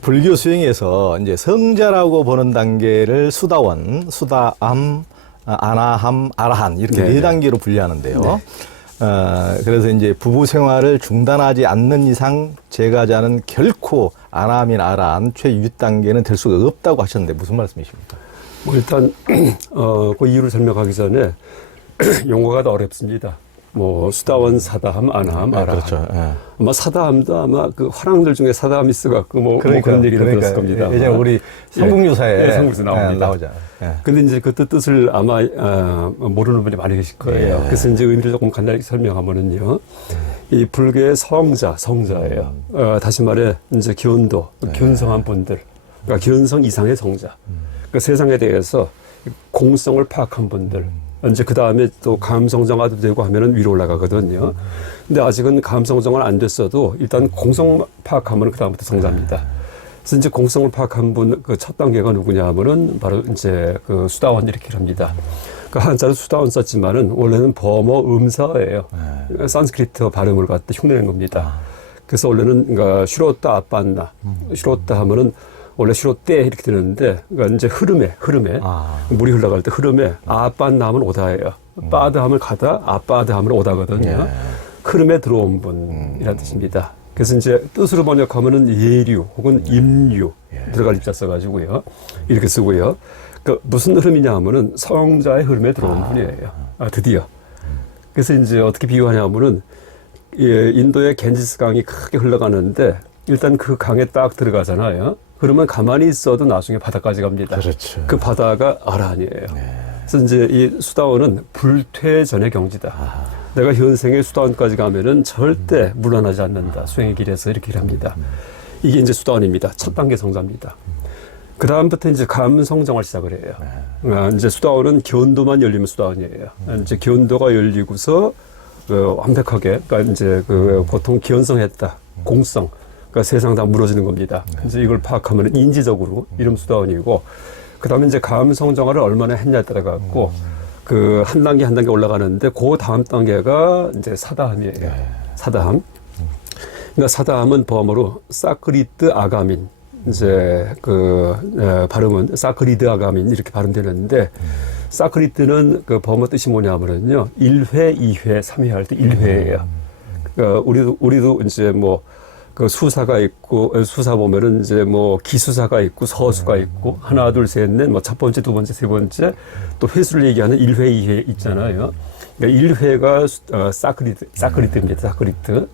불교 수행에서 이제 성자라고 보는 단계를 수다원, 수다함, 아나함, 아라한 이렇게 네 단계로 분류하는데요. 네. 그래서 이제 부부 생활을 중단하지 않는 이상 제가자는 결코 아나함인 아라한 최윗 단계는 될 수가 없다고 하셨는데 무슨 말씀이십니까? 뭐 일단 그 이유를 설명하기 전에 용어가 더 어렵습니다. 뭐 수다원, 사다함, 아나함, 아라함. 그렇죠. 예. 아마 사다함도 아마 그 화랑들 중에 사다함이 있어갖고 뭐 그런 얘기를 들었을 겁니다. 예전에 우리 삼국유사에 삼국유사 나옵니다. 나오잖아요. 예. 근데 이제 그 뜻을 아마 모르는 분이 많이 계실 거예요. 그래서 이제 의미를 조금 간단히 설명하면은요, 이 불교의 성자예요. 다시 말해 이제 견도, 견성한 분들, 그러니까 견성 이상의 성자. 그 세상에 대해서 공성을 파악한 분들. 이제 그 다음에 또 감성정화도 되고 하면은 위로 올라가거든요. 근데 아직은 감성정화는 안 됐어도 일단 공성 파악하면 그 다음부터 성자입니다. 그래서 이제 공성을 파악한 분 그 첫 단계가 누구냐 하면은 바로 이제 그 수다원 이렇게 합니다. 그 한자로 수다원 썼지만은 원래는 범어 음사예요. 산스크리트 발음을 갖다 흉내낸 겁니다. 그래서 원래는 그러니까 슈로타 아빤나, 슈로타 하면은 원래 슈로 때 이렇게 되는데, 그러니까 이제 흐름에, 물이 흘러갈 때 흐름에, 아빠나 하면 오다예요. 빠드 하면 가다, 아빠드 하면 오다거든요. 흐름에 들어온 분이라는 뜻입니다. 그래서 이제 뜻으로 번역하면은 예류 혹은 임류 들어갈 입자 써가지고요. 이렇게 쓰고요. 그 무슨 흐름이냐 하면은 성자의 흐름에 들어온 분이에요. 드디어. 그래서 이제 어떻게 비유하냐면은, 인도의 겐지스 강이 크게 흘러가는데, 일단 그 강에 딱 들어가잖아요. 그러면 가만히 있어도 나중에 바다까지 갑니다. 그렇죠. 그 바다가 아라한이에요. 그래서 이제 이 수다원은 불퇴 전의 경지다. 내가 현생의 수다원까지 가면은 절대 물러나지 않는다. 수행의 길에서 이렇게 합니다. 이게 이제 수다원입니다. 첫 단계 성자입니다. 그 다음부터 이제 감성정을 시작을 해요. 이제 수다원은 견도만 열리면 수다원이에요. 이제 견도가 열리고서 완벽하게, 그러니까 이제 보통 견성했다. 공성. 그러니까 세상 다 무너지는 겁니다. 이제 이걸 파악하면 인지적으로 이름 수다원이고, 그 다음에 이제 감성정화를 얼마나 했냐에 따라 갖고, 그 한 단계 한 단계 올라가는데, 그 다음 단계가 이제 사다함이에요. 사다함. 그러니까 사다함은 범어로 사크리트 아가민. 이제 발음은 사크리드 아가민 이렇게 발음되는데, 사크리트는 그 범어 뜻이 뭐냐면요, 1회, 2회, 3회 할 때 1회예요. 그러니까 우리도 이제 뭐, 그 수사가 있고, 수사 보면은 이제 뭐 기수사가 있고, 서수가 있고, 하나, 둘, 셋, 넷, 뭐 첫 번째, 두 번째, 세 번째, 또 회수를 얘기하는 1회, 2회 있잖아요. 그러니까 1회가 사크리트입니다, 사크리트.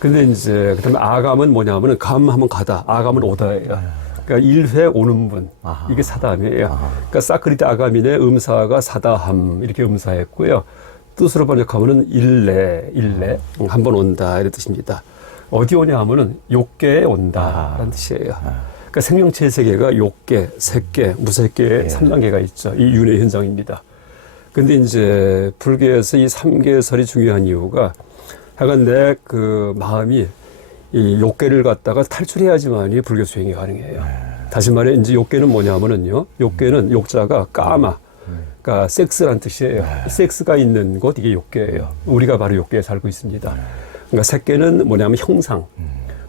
근데 이제, 그 다음에 아감은 뭐냐면은 감하면 가다, 아감은 오다예요. 그러니까 1회 오는 분. 이게 사다함이에요. 그러니까 사크리트 아감인의 음사가 사다함, 이렇게 음사했고요. 뜻으로 번역하면은 일례, 한 번 온다, 이런 뜻입니다. 어디 오냐 하면은 욕계에 온다라는 뜻이에요. 그러니까 생명체의 세계가 욕계, 색계, 무색계 3단계가 있죠. 이 윤회 현상입니다. 근데 이제 불교에서 이 3계설이 중요한 이유가 하여간 내 그 마음이 이 욕계를 갖다가 탈출해야지만이 불교 수행이 가능해요. 다시 말해 이제 욕계는 뭐냐 하면은요. 욕계는 욕자가 까마. 그러니까 섹스란 뜻이에요. 섹스가 있는 곳 이게 욕계예요. 우리가 바로 욕계에 살고 있습니다. 그러니까 색계는 뭐냐면 형상.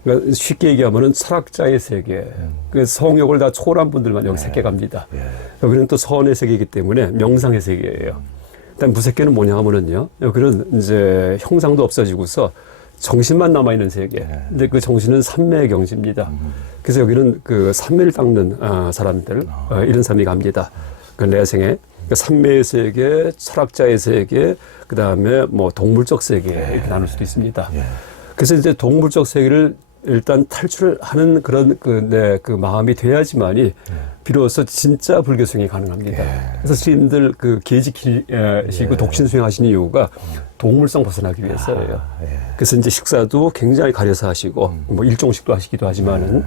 그러니까 쉽게 얘기하면은 철학자의 세계. 그 성욕을 다 초월한 분들만 여기 색계 갑니다. 여기는 또 선의 세계이기 때문에 명상의 세계예요. 일단 무색계는 뭐냐 하면은요. 여기는 이제 형상도 없어지고서 정신만 남아있는 세계. 근데 그 정신은 삼매의 경지입니다. 그래서 여기는 그 삼매를 닦는 사람들, 이런 사람이 갑니다. 그 내생에. 그러니까 삼매의 세계, 철학자의 세계, 그 다음에 뭐 동물적 세계 이렇게 나눌 수도 있습니다. 그래서 이제 동물적 세계를 일단 탈출하는 그런 그 마음이 돼야지만이 비로소 진짜 불교 수행이 가능합니다. 그래서 스님들 그 계지 지키시고 독신 수행하시는 이유가 동물성 벗어나기 위해서예요. 그래서 이제 식사도 굉장히 가려서 하시고 뭐 일종식도 하시기도 하지만은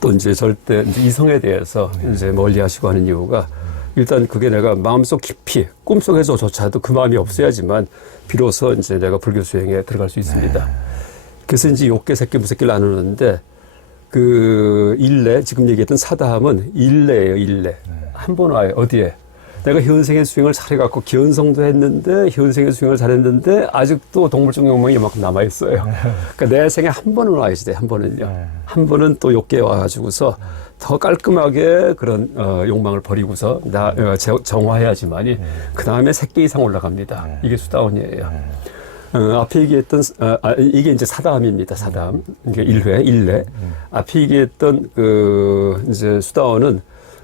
또 이제 절대 이제 이성에 대해서 이제 멀리 하시고 하는 이유가 일단 그게 내가 마음속 깊이 꿈속에서조차도 그 마음이 없어야지만 비로소 이제 내가 불교 수행에 들어갈 수 있습니다. 그래서 이제 욕계, 색계, 무색계를 나누는데 그 일례 지금 얘기했던 사다함은 일례예요, 일례. 한 번 와요. 어디에? 내가 현생의 수행을 잘해갖고 견성도 했는데 현생의 수행을 잘했는데 아직도 동물적 욕망이 이만큼 남아있어요. 그러니까 내 생에 한 번은 와야지 돼. 한 번은요. 한 번은 또 욕계에 와가지고서 더 깔끔하게 그런 욕망을 버리고서 정화해야지만이 그 다음에 새끼 이상 올라갑니다. 이게 수다원이에요. 앞에 얘기했던 이게 이제 사다함입니다. 사다함. 이게 1회. 앞에 얘기했던 그 이제 수다원은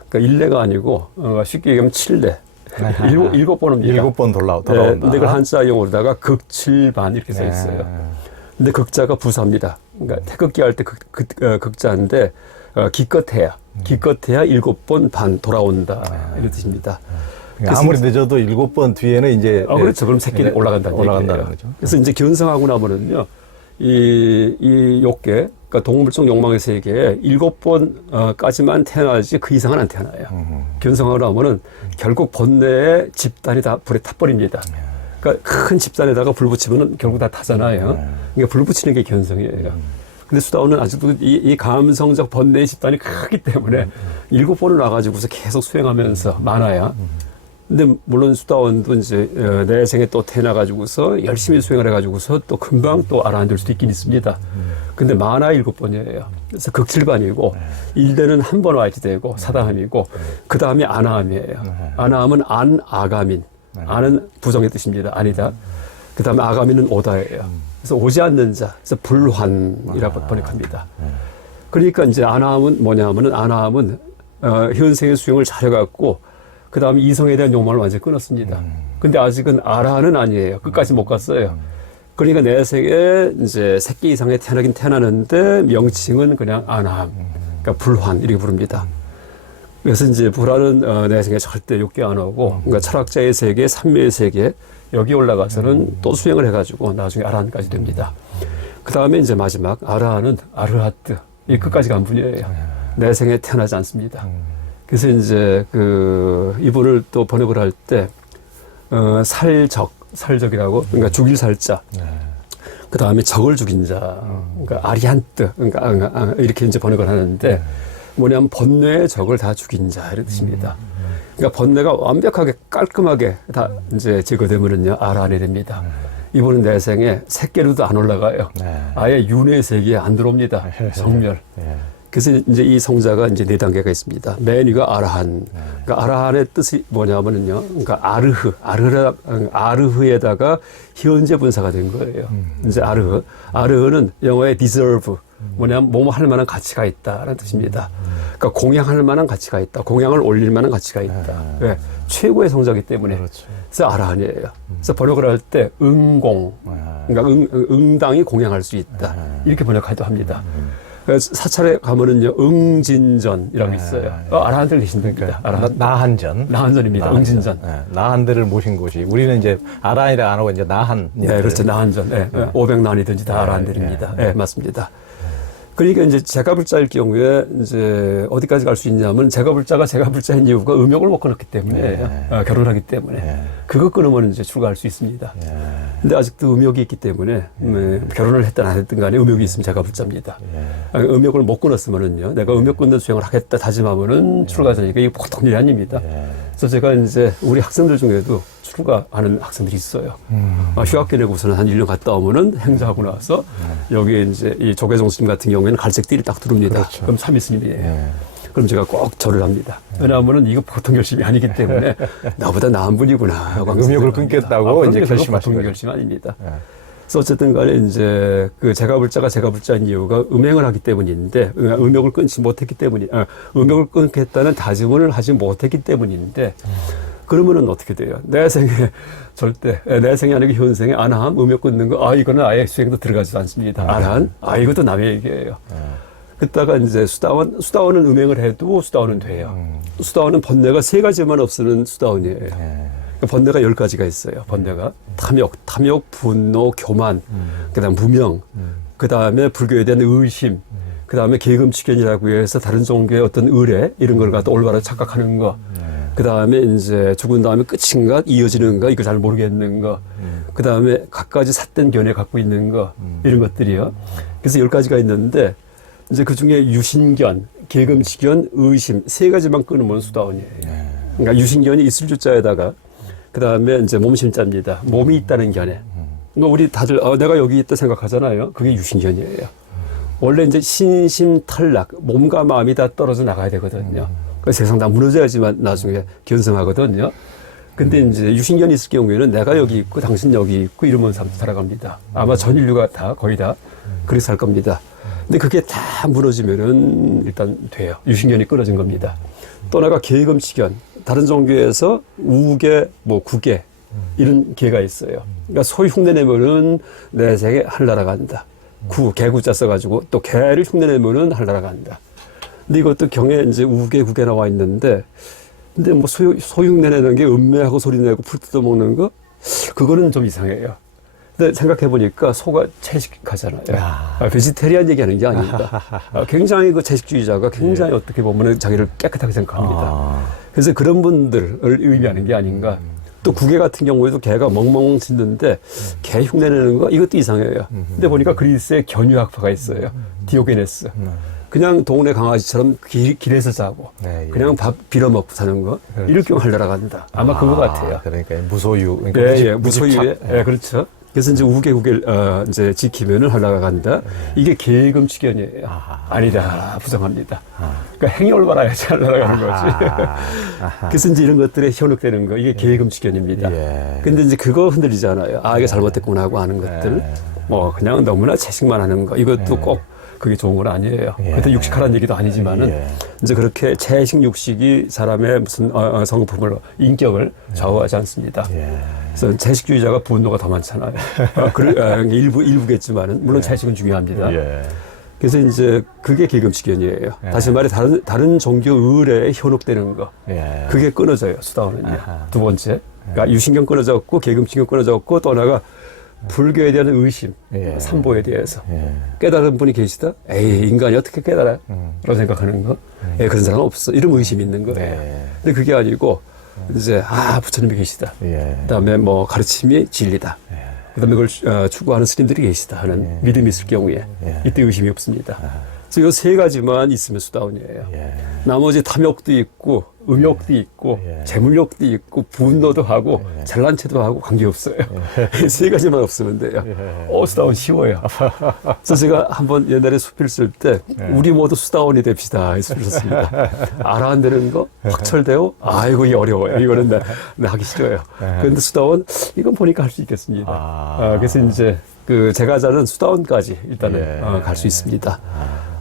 그러니까 1회가 아니고 쉽게 얘기하면 7회. 7번 옵니다. 7번 돌아온다. 네, 근데 그걸 한자용어로다가 극칠반 이렇게 써 있어요. 근데 극자가 부사입니다. 그러니까 태극기 할 때 극자인데 기껏해야 7번 반 돌아온다 이런 뜻입니다. 아무리 늦어도 7번 뒤에는 이제 그렇죠. 그럼 새끼 올라간다는 거죠. 그래서 이제 견성하고 나면은요 이 욕계 그러니까 동물적 욕망의 세계에 7번까지만 태어나지 그 이상은 안 태어나요. 견성하고 나면은 결국 번뇌의 집단이 다 불에 타버립니다. 그러니까 큰 집단에다가 불 붙이면은 결국 다 타잖아요. 그러니까 불 붙이는 게 견성이에요. 근데 수다원은 아직도 이 감성적 번뇌의 집단이 크기 때문에 7번을 와가지고서 계속 수행하면서 많아야. 근데 물론 수다원도 이제 내 생에 또 태어나가지고서 열심히 수행을 해가지고서 또 금방 또 알아앉을 수도 있긴 있습니다. 근데 만화 7번이에요. 그래서 극칠반이고 1대는 한 번 와야지 되고 사다함이고 그 다음에 아나함이에요. 아나함은 아가민. 아는 부정의 뜻입니다. 아니다. 그 다음에 아가민은 오다예요. 그래서 오지 않는 자. 그래서 불환이라고 번역합니다. 그러니까 이제 아나함은 뭐냐면은 아나함은 현생의 수행을 잘해갖고 그 다음에 이성에 대한 욕망을 완전히 끊었습니다. 근데 아직은 아라는 아니에요. 끝까지 못 갔어요. 그러니까 내 생에 이제 새끼 이상에 태어나긴 태어나는데 명칭은 그냥 아나함. 그러니까 불환 이렇게 부릅니다. 그래서 이제 불환은 내 생에 절대 욕계 안 오고 그러니까 철학자의 세계, 삼매의 세계 여기 올라가서는 또 수행을 해가지고 나중에 아라한까지 됩니다. 그 다음에 이제 마지막 아라한은 아르하트. 이 끝까지 간 분이에요. 내 생에 태어나지 않습니다. 그래서 이제 이분을 또 번역을 할 때 살적이라고 그러니까 죽일 살자. 그 다음에 적을 죽인 자. 그러니까 아리한트. 그러니까 이렇게 이제 번역을 하는데 뭐냐면 번뇌의 적을 다 죽인 자 이런 뜻입니다. 그러니까 번뇌가 완벽하게 깔끔하게 다 이제 제거되면은요 아라한이 됩니다. 이분은 내 생에 새끼로도 안 올라가요. 아예 윤회 세계에 안 들어옵니다. 정멸. 그래서 이제 이 성자가 이제 4단계가 있습니다. 맨 위가 아라한. 그러니까 아라한의 뜻이 뭐냐면은요. 그러니까 아르흐에다가 현재 분사가 된 거예요. 이제 아르흐. 아르흐는 영어의 deserve. 뭐냐면 뭐뭐 할 만한 가치가 있다라는 뜻입니다. 그러니까 공양할 만한 가치가 있다. 공양을 올릴 만한 가치가 있다. 네. 최고의 성자이기 때문에. 그렇죠. 그래서 아라한이에요. 그래서 번역을 할 때 응공. 그러니까 응당이 공양할 수 있다. 이렇게 번역하기도 합니다. 사찰에 가면은요, 응진전이라고 있어요. 아라한들 계신답니다. 나한전. 나한전입니다. 응진전. 나한들을 모신 곳이. 우리는 이제 아라한이라 안 하고 이제 나한. 네, 그렇죠. 나한전. 네. 500난이든지 다 아라한들입니다. 네, 맞습니다. 그러니까 이제 제가불자일 경우에 이제 어디까지 갈 수 있냐면 제가불자인 이유가 음욕을 못 끊었기 때문에 결혼하기 때문에 그거 끊으면 이제 출가할 수 있습니다. 근데 아직도 음욕이 있기 때문에 결혼을 했든 안 했든 간에 음욕이 있으면 제가불자입니다. 음욕을 못 끊었으면은요 내가 음욕 끊는 수행을 하겠다 다짐하면은 출가자니까 이게 보통 일이 아닙니다. 그래서 제가 이제 우리 학생들 중에도 출가하는 학생들이 있어요. 휴학기 내고서는 한 1년 갔다 오면은 행자하고 나서 여기에 이제 이 조계종스님 같은 경우에는 갈색띠를 딱 두릅니다. 그렇죠. 그럼 참이스님이에요. 그럼 제가 꼭 절을 합니다. 왜냐하면은 이거 보통 결심이 아니기 때문에 나보다 나은 분이구나. 음욕을 끊겠다고 이제 결심하신 거예요. 결심 아닙니다. 그래서 어쨌든 간에 이제 그 제가불자인 이유가 음행을 하기 때문인데 음욕을 끊지 못했기 때문이 음욕을 끊겠다는 다짐을 하지 못했기 때문인데 그러면은 어떻게 돼요? 내 생에 절대 내 생이 아니고 현생에 아나함 음욕 끊는 거 이거는 아예 수행도 들어가지 않습니다. 아라한 이것도 남의 얘기예요. 그다가 이제 수다원은 음행을 해도 수다원은 돼요. 수다원은 번뇌가 3가지만 없으는 수다원이에요. 그러니까 번뇌가 10가지가 있어요. 번뇌가 탐욕, 분노, 교만, 그다음 무명, 그다음에 불교에 대한 의심, 그다음에 계금치견이라고 해서 다른 종교의 어떤 의례 이런 걸 갖다 올바로 착각하는 거. 그다음에 이제 죽은 다음에 끝인가 이어지는가 이걸 잘 모르겠는 거. 그다음에 갖가지 삿된 견해 갖고 있는 거 이런 것들이요. 그래서 10가지가 있는데 이제 그 중에 유신견, 계금치견, 의심 3가지만 끊으면 수다원이에요. 그러니까 유신견이 있을 주자에다가 그 다음에 이제 몸심자입니다. 몸이 있다는 견해. 그러니까 우리 다들 내가 여기 있다 생각하잖아요. 그게 유신견이에요. 원래 이제 신심탈락, 몸과 마음이 다 떨어져 나가야 되거든요. 그 세상 다 무너져야지만 나중에 견성하거든요. 근데 이제 유신견이 있을 경우에는 내가 여기 있고 당신 여기 있고 이러면서 살아갑니다. 아마 전 인류가 다 거의 다 그렇게 살 겁니다. 근데 그게 다 무너지면은 일단 돼요. 유신견이 끊어진 겁니다. 또 하나가 계금치견. 다른 종교에서 우계, 뭐 구계 이런 계가 있어요. 그러니까 소위 흉내내면은 내 생에 하늘나라 간다. 개구자 써가지고 또 개를 흉내내면은 하늘나라 간다. 근데 이것도 경에 이제 우계, 구계 나와 있는데, 근데 뭐 소흉내내는 게 음매하고 소리내고 풀 뜯어먹는 거? 그거는 좀 이상해요. 근데 생각해보니까 소가 채식하잖아요. 베지테리안 얘기하는 게 아닙니다. 굉장히 그 채식주의자가 굉장히 어떻게 보면 자기를 깨끗하게 생각합니다. 그래서 그런 분들을 의미하는 게 아닌가. 또 구개 같은 경우에도 개가 멍멍 짖는데 개 흉내내는 거 이것도 이상해요. 근데 보니까 그리스에 견유학파가 있어요. 디오게네스. 그냥 동네 강아지처럼 길에서 자고 그냥 밥 빌어먹고 사는 거 이럴 경우 하늘나라 간다. 아마 그거 같아요. 그러니까 무소유. 그러니까 무소유에. 그렇죠. 그래서 이제 우개국을 이제 지키면은 하늘나라 간다. 이게 계금치견이에요. 아니다. 부정합니다. 그러니까 행위 올바라야지 하늘나라 가는 거지. 그래서 이제 이런 것들에 현혹되는 거 이게 계금치견입니다. 근데 이제 그거 흔들리잖아요. 이게 잘못됐구나 하고 하는 것들. 뭐 그냥 너무나 채식만 하는 거 이것도 꼭 그게 좋은 건 아니에요. 그때 육식하라는 얘기도 아니지만은 이제 그렇게 채식 육식이 사람의 무슨 성품을 인격을 좌우하지 않습니다. 그래서 채식주의자가 분노가 더 많잖아요. 일부겠지만은 물론 채식은 중요합니다. 그래서 이제 그게 계금치견이에요. 다시 말해 다른 종교 의례에 현혹되는 거. 그게 끊어져요. 수다원은요. 두 번째. 그러니까 유신경 끊어졌고 계금치견 끊어졌고 또 하나가 불교에 대한 의심, 삼보에 대해서 깨달은 분이 계시다? 에이, 인간이 어떻게 깨달아요? 라고 생각하는 거. 그런 사람은 없어. 이런 의심이 있는 거예요. 근데 그게 아니고, 이제, 부처님이 계시다. 그 다음에 뭐 가르침이 진리다. 그 다음에 그걸 추구하는 스님들이 계시다 하는 믿음이 있을 경우에, 이때 의심이 없습니다. 그래서 이 세 가지만 있으면 수다원이에요. 나머지 탐욕도 있고, 음욕도 있고, 재물욕도 있고, 분노도 하고, 잘난 체도 하고 관계없어요. 이 세 가지만 없으면 돼요. 수다원 쉬워요. 그래서 제가 한번 옛날에 수필 쓸 때, 우리 모두 수다원이 됩시다. 이 수필 썼습니다. 알아 안 되는 거, 확철되어, 이거 어려워요. 이거는 나 하기 싫어요. 그런데 수다원, 이건 보니까 할 수 있겠습니다. 그래서 이제, 제가 자는 수다원까지 일단은 갈 수 있습니다.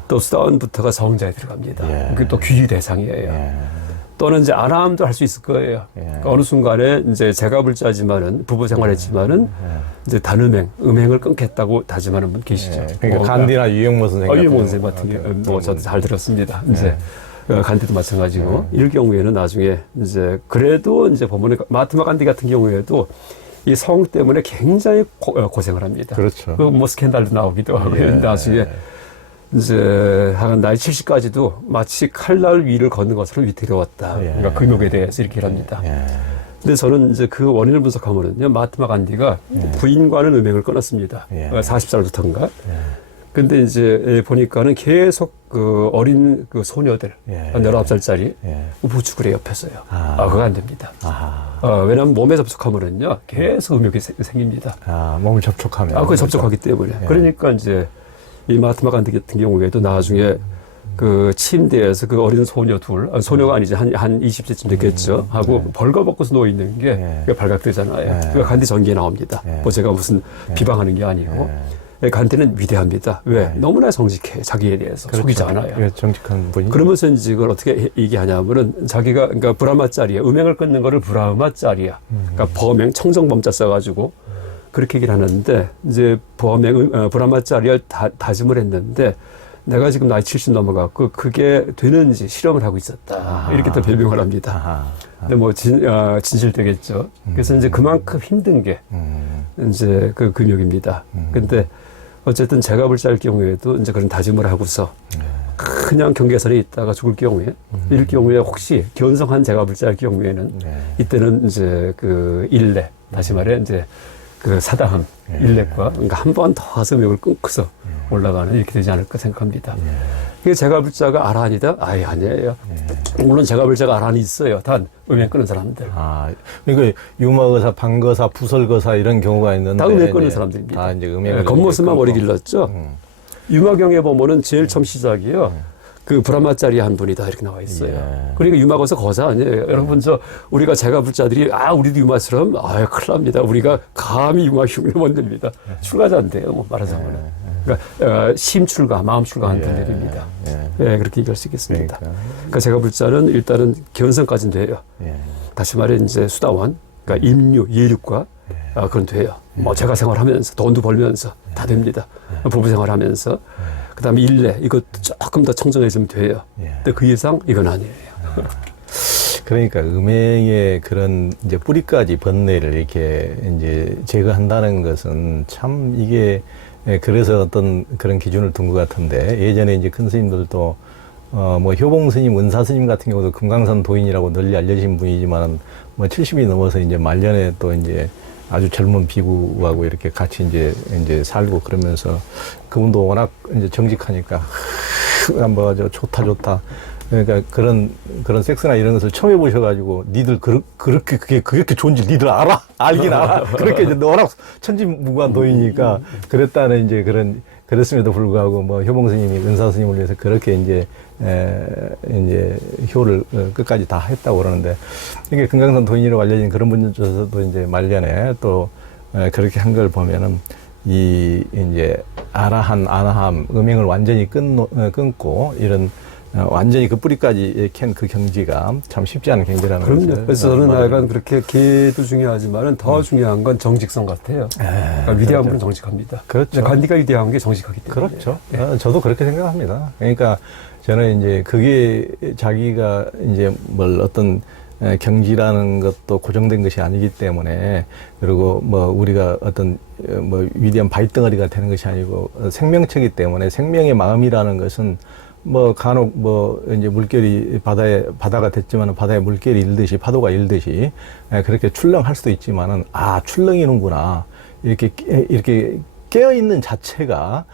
또 수다원부터가 성자에 들어갑니다. 그게 또 귀의 대상이에요. 또는 이제 아나함도 할 수 있을 거예요. 그러니까 어느 순간에 이제 제가 불자지만은 부부 생활했지만은 이제 단음행, 음행을 끊겠다고 다짐하는 분 계시죠. 그러니까 간디나 유영모 선생님. 유영모 선생님 같은 경우, 뭐 저도 잘 들었습니다. 이제 간디도 마찬가지고 이럴 경우에는 나중에 이제 그래도 이제 보면 마하트마 간디 같은 경우에도 이 성 때문에 굉장히 고생을 합니다. 그렇죠. 뭐 스캔들도 나오기도 하고 나중에. 이제 한 나이 70까지도 마치 칼날 위를 걷는 것처럼 위태로웠다. 그러니까 금욕에 대해서 이렇게 합니다. 근데 저는 이제 그 원인을 분석하면은요, 마하트마 간디가 부인과는 음행을 끊었습니다. 40살부터인가. 근데 이제 보니까는 계속 그 어린 그 소녀들, 19살짜리 부축을 해 옆에서요. 그거 안 됩니다. 왜냐하면 몸에 접촉하면은요, 계속 음욕이 생깁니다. 몸을 접촉하면. 그거 접촉하기 때문에. 그러니까 이제 이 마하트마 간디 같은 경우에도 나중에 그 침대에서 그 어린 소녀 소녀가 아니지 한 20세쯤 됐겠죠. 하고 벌거벗고서 누워 있는 게 발각되잖아요. 그 간디 전기에 나옵니다. 뭐 제가 무슨 비방하는 게 아니고. 간디는 위대합니다. 왜? 너무나 정직해. 자기에 대해서. 그렇죠. 속이지 않아요. 정직한 분이. 그러면서 이제 이걸 어떻게 얘기하냐면은 자기가 그러니까 브라마짜리야. 음행을 끊는 거를 브라마짜리야. 그러니까 범행 청정범자 써가지고 그렇게 얘기를 하는데, 이제 브라마짜리를 다짐을 했는데, 내가 지금 나이 70 넘어갔고, 그게 되는지 실험을 하고 있었다. 이렇게 또 변명을 합니다. 근데 뭐, 진실되겠죠. 그래서 이제 그만큼 힘든 게, 이제 그 금욕입니다. 근데, 어쨌든 제가 불자일 경우에도 이제 그런 다짐을 하고서, 그냥 경계선에 있다가 죽을 경우에, 이럴 경우에 혹시 견성한 제가 불자일 경우에는, 이때는 이제 그 일례, 다시 말해, 이제, 그 사다함, 일렉과 그러니까 한 번 더 와서 멱을 끊고서 올라가는 이렇게 되지 않을까 생각합니다. 이게 제가 불자가 아라한이다? 아예 아니에요. 물론 제가 불자가 아라한이 있어요. 단 음행 끊는 사람들. 그러니까 유마거사, 방거사, 부설거사 이런 경우가 있는데 다 음행 끊는 사람들입니다. 다 이제 음행 겉모습만 머리 길렀죠. 유마경에 보면은 제일 처음 시작이요. 그 브라마짜리 한 분이다 이렇게 나와 있어요. 예. 그러니까 유마거사 거사 아니에요. 여러분 우리가 제가 불자들이 우리도 유마처럼 큰일 납니다. 우리가 감히 유마 흉내 못 냅니다. 출가자인데요. 뭐 말하자면. 그러니까 심출가, 마음 출가한 분들입니다. 그렇게 얘기할 수 있겠습니다. 그러니까 제가 불자는 일단은 견성까지는 돼요. 다시 말해 이제 수다원, 그러니까 임류, 예륙과 그건 돼요. 뭐 제가 생활하면서 돈도 벌면서 다 됩니다. 부부 생활하면서 그다음에 일례 이것도 조금 더 청정해지면 돼요. 근데 그 이상 이건 아니에요. 그러니까 음행의 그런 이제 뿌리까지 번뇌를 이렇게 이제 제거한다는 것은 참 이게 그래서 어떤 그런 기준을 둔 것 같은데 예전에 이제 큰 스님들도 뭐 효봉 스님, 은사 스님 같은 경우도 금강산 도인이라고 널리 알려진 분이지만 뭐 70이 넘어서 이제 말년에 또 이제 아주 젊은 비구하고 이렇게 같이 이제 살고 그러면서 그분도 워낙 이제 정직하니까 뭐 저 좋다. 그러니까 그런 섹스나 이런 것을 처음 해보셔가지고 니들 그렇게 좋은지 니들 알아? 알긴 알아. 그렇게 이제 워낙 천지무구한 도이니까 그랬다는 이제 그랬음에도 불구하고 뭐 효봉 스님이 은사 스님을 위해서 그렇게 이제 효를 끝까지 다 했다고 그러는데 이게 금강산 도인이라고 알려진 그런 분들조차도 이제 말년에 또 그렇게 한 걸 보면은 이제 아라한, 아나함, 음행을 완전히 끊고 이런 완전히 그 뿌리까지 캔 그 경지가 참 쉽지 않은 경지라는 거죠. 그럼요. 그래서 저는 약간 그렇게 기회도 중요하지만은 더 중요한 건 정직성 같아요. 그러니까 위대한 분은 정직합니다. 그렇죠. 간디가 위대한 게 정직하기 때문에. 그렇죠. 저도 그렇게 생각합니다. 그러니까 저는 이제 그게 자기가 이제 뭘 어떤 경지라는 것도 고정된 것이 아니기 때문에 그리고 뭐 우리가 어떤 뭐 위대한 바위덩어리가 되는 것이 아니고 생명체이기 때문에 생명의 마음이라는 것은 뭐 간혹 뭐 이제 물결이 바다가 됐지만은 바다에 물결이 일듯이 파도가 일듯이 그렇게 출렁할 수도 있지만은 출렁이는구나 이렇게 깨어 있는 자체가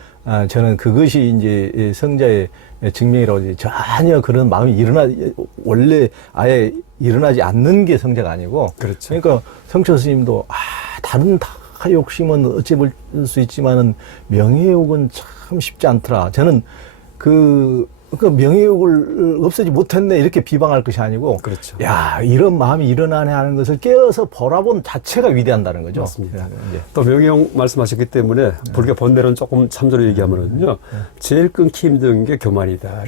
저는 그것이 이제 성자의 증명이라고 하지 전혀 그런 마음이 원래 아예 일어나지 않는 게 성자가 아니고 그렇죠. 그러니까 성처 스님도 다른 다 욕심은 어찌 볼 수 있지만은 명예욕은 참 쉽지 않더라. 저는 그 명예욕을 없애지 못했네 이렇게 비방할 것이 아니고 그렇죠. 야 이런 마음이 일어나네 하는 것을 깨어서 바라본 자체가 위대한다는 거죠. 맞습니다. 또 명예욕 말씀하셨기 때문에 불교 본내론 조금 참조로 얘기하면은요 제일 끊기 힘든 게 교만이다.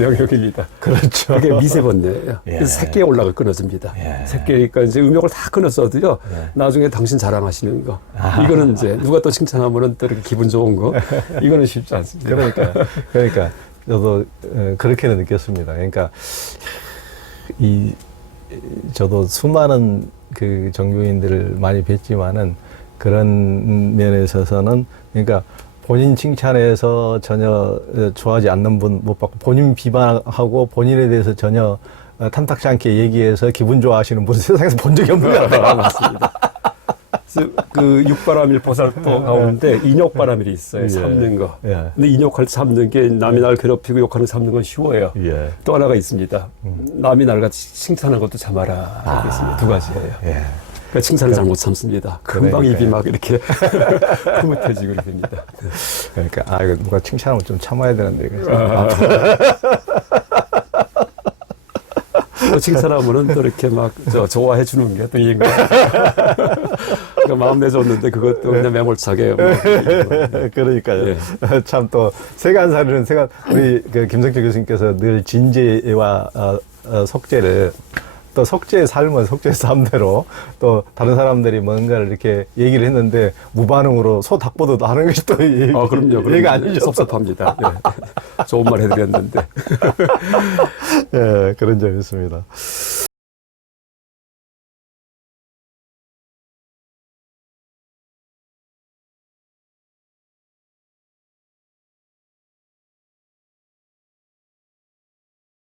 명예욕입니다. 그렇죠. 그게 미세번뇌예요. 그래서 새끼에 올라가 끊어집니다. 새끼니까 이제 음욕을 다 끊었어도요 나중에 당신 자랑하시는 거 이거는 이제 누가 또 칭찬하면은 또 이렇게 기분 좋은 거 이거는 쉽지 않습니다. 그러니까 저도 그렇게는 느꼈습니다. 그러니까 저도 수많은 그 종교인들을 많이 뵀지만은 그런 면에 있어서는 그러니까 본인 칭찬에서 전혀 좋아하지 않는 분 못 봤고 본인 비방하고 본인에 대해서 전혀 탐탁지 않게 얘기해서 기분 좋아하시는 분 세상에서 본 적이 없는 것 같아요. 맞습니다. 그 육바라밀 보살도 가운데 인욕바라밀이 있어요. 참는 거. 근데 인욕할 때 참는 게 남이 날 괴롭히고 욕하는 참는 건 쉬워요. 또 하나가 있습니다. 남이 날 같이 칭찬하는 것도 참아라. 이렇게 있습니다. 두 가지예요. 그러니까 칭찬을 잘못 참습니다. 금방 입이 막 이렇게 흐뭇해지고 이렇게 됩니다. 그러니까 이거 누가 칭찬하면 좀 참아야 되는데. 또 칭찬하면은 또 이렇게 막 좋아해 주는 게 또 이인가. 그러니까 마음 내줬는데 그것도 그냥 매몰차게. 그러니까요. 참 또 세간살이는 우리 그 김성철 교수님께서 늘 진제와 속죄를 또 속죄의 삶은 속죄의 삶대로 또 다른 사람들이 뭔가를 이렇게 얘기를 했는데 무반응으로 소 닭보도 하는 것이 또 그럼요. 얘기가 아니죠. 섭섭합니다. 좋은 말 해드렸는데. 그런 점이 있습니다.